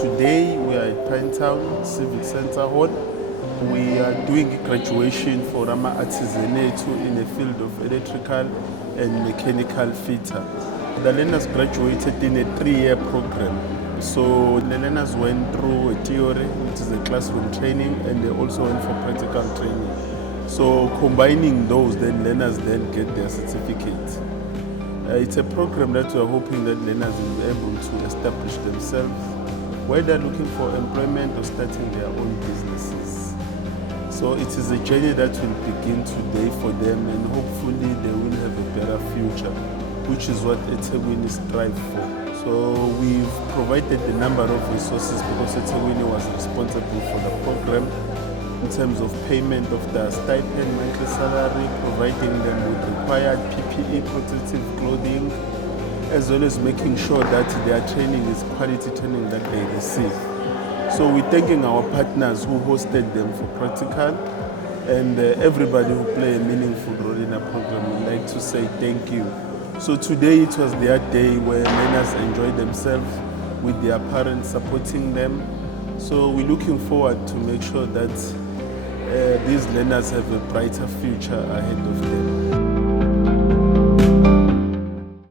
today we are at Pinetown Civic Center Hall. We are doing graduation for Rama Artisanetu in the field of electrical and mechanical fitter. The learners graduated in a 3-year program. So the learners went through a theory, which is a classroom training, and they also went for practical training. So combining those, then learners then get their certificate. It's a program that we are hoping that learners will be able to establish themselves, whether looking for employment or starting their own businesses. So it is a journey that will begin today for them, and hopefully they will have a better future, which is what eThekwini strive for. So we've provided a number of resources because eThekwini was responsible for the program in terms of payment of the stipend, monthly salary, providing them with required PPE, protective clothing, as well as making sure that their training is quality training that they receive. So we're thanking our partners who hosted them for practical, and everybody who played a meaningful role in the program. We'd like to say thank you. So today it was their day where learners enjoyed themselves with their parents supporting them. So we're looking forward to make sure that these learners have a brighter future ahead of them.